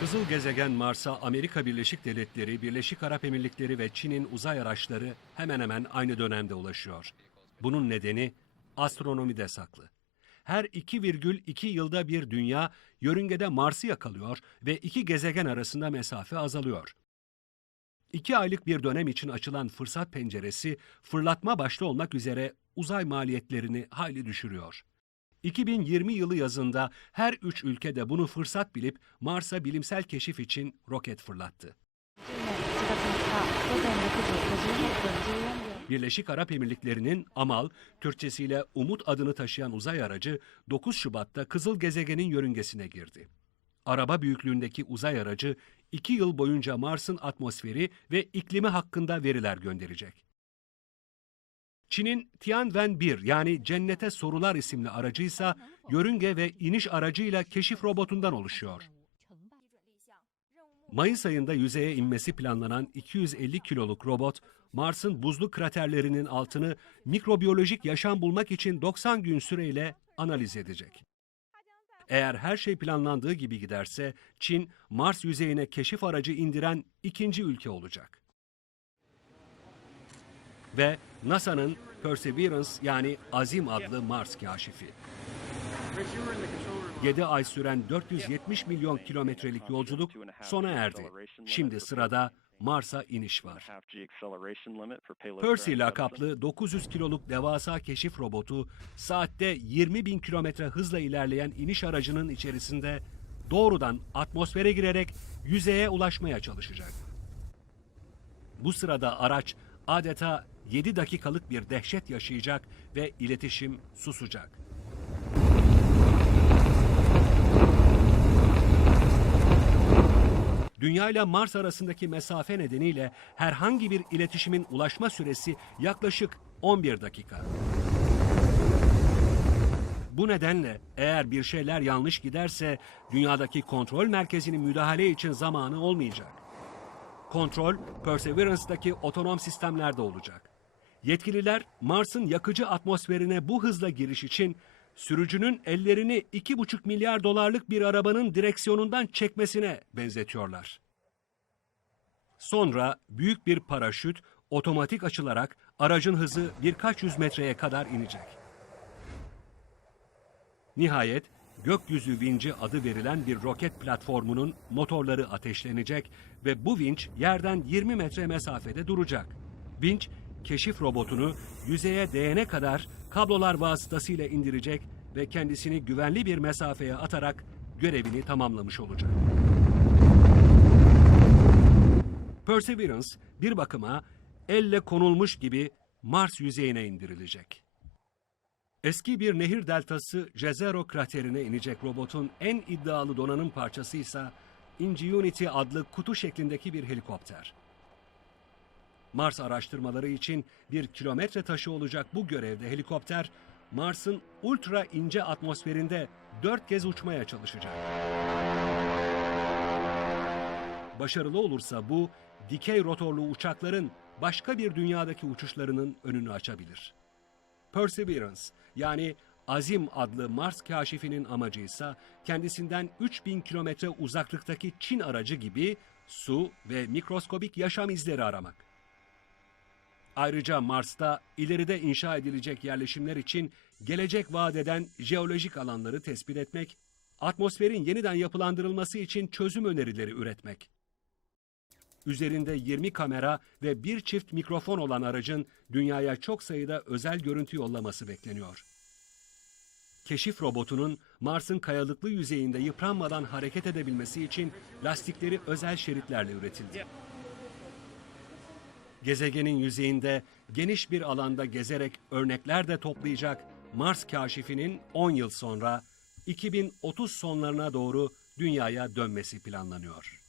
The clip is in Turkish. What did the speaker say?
Kızıl gezegen Mars'a Amerika Birleşik Devletleri, Birleşik Arap Emirlikleri ve Çin'in uzay araçları hemen hemen aynı dönemde ulaşıyor. Bunun nedeni astronomide saklı. Her 2,2 yılda bir dünya yörüngede Mars'ı yakalıyor ve iki gezegen arasında mesafe azalıyor. İki aylık bir dönem için açılan fırsat penceresi fırlatma başta olmak üzere uzay maliyetlerini hayli düşürüyor. 2020 yılı yazında her üç ülkede bunu fırsat bilip Mars'a bilimsel keşif için roket fırlattı. Birleşik Arap Emirlikleri'nin Amal, Türkçesiyle Umut adını taşıyan uzay aracı 9 Şubat'ta Kızıl Gezegen'in yörüngesine girdi. Araba büyüklüğündeki uzay aracı 2 yıl boyunca Mars'ın atmosferi ve iklimi hakkında veriler gönderecek. Çin'in Tianwen-1 yani Cennete Sorular isimli aracıysa yörünge ve iniş aracıyla keşif robotundan oluşuyor. Mayıs ayında yüzeye inmesi planlanan 250 kiloluk robot, Mars'ın buzlu kraterlerinin altını mikrobiyolojik yaşam bulmak için 90 gün süreyle analiz edecek. Eğer her şey planlandığı gibi giderse Çin, Mars yüzeyine keşif aracı indiren ikinci ülke olacak. Ve NASA'nın Perseverance yani Azim adlı Mars kaşifi. 7 ay süren 470 milyon kilometrelik yolculuk sona erdi. Şimdi sırada Mars'a iniş var. Percy lakaplı 900 kiloluk devasa keşif robotu saatte 20 bin kilometre hızla ilerleyen iniş aracının içerisinde doğrudan atmosfere girerek yüzeye ulaşmaya çalışacak. Bu sırada araç adeta 7 dakikalık bir dehşet yaşayacak ve iletişim susacak. Dünya ile Mars arasındaki mesafe nedeniyle herhangi bir iletişimin ulaşma süresi yaklaşık 11 dakika. Bu nedenle eğer bir şeyler yanlış giderse dünyadaki kontrol merkezinin müdahale için zamanı olmayacak. Kontrol Perseverance'daki otonom sistemlerde olacak. Yetkililer Mars'ın yakıcı atmosferine bu hızla giriş için sürücünün ellerini 2,5 milyar dolarlık bir arabanın direksiyonundan çekmesine benzetiyorlar. Sonra büyük bir paraşüt otomatik açılarak aracın hızı birkaç yüz metreye kadar inecek. Nihayet gökyüzü vinci adı verilen bir roket platformunun motorları ateşlenecek ve bu vinç yerden 20 metre mesafede duracak. Vinç keşif robotunu yüzeye değene kadar kablolar vasıtasıyla indirecek ve kendisini güvenli bir mesafeye atarak görevini tamamlamış olacak. Perseverance bir bakıma elle konulmuş gibi Mars yüzeyine indirilecek. Eski bir nehir deltası Jezero kraterine inecek robotun en iddialı donanım parçası ise Ingenuity adlı kutu şeklindeki bir helikopter. Mars araştırmaları için bir kilometre taşı olacak bu görevde helikopter, Mars'ın ultra ince atmosferinde dört kez uçmaya çalışacak. Başarılı olursa bu, dikey rotorlu uçakların başka bir dünyadaki uçuşlarının önünü açabilir. Perseverance yani Azim adlı Mars kaşifinin amacı ise kendisinden 3000 kilometre uzaklıktaki Çin aracı gibi su ve mikroskobik yaşam izleri aramak. Ayrıca Mars'ta ileride inşa edilecek yerleşimler için gelecek vaat eden jeolojik alanları tespit etmek, atmosferin yeniden yapılandırılması için çözüm önerileri üretmek. Üzerinde 20 kamera ve bir çift mikrofon olan aracın dünyaya çok sayıda özel görüntü yollaması bekleniyor. Keşif robotunun Mars'ın kayalıklı yüzeyinde yıpranmadan hareket edebilmesi için lastikleri özel şeritlerle üretildi. Gezegenin yüzeyinde geniş bir alanda gezerek örnekler de toplayacak Mars kaşifinin 10 yıl sonra 2030 sonlarına doğru dünyaya dönmesi planlanıyor.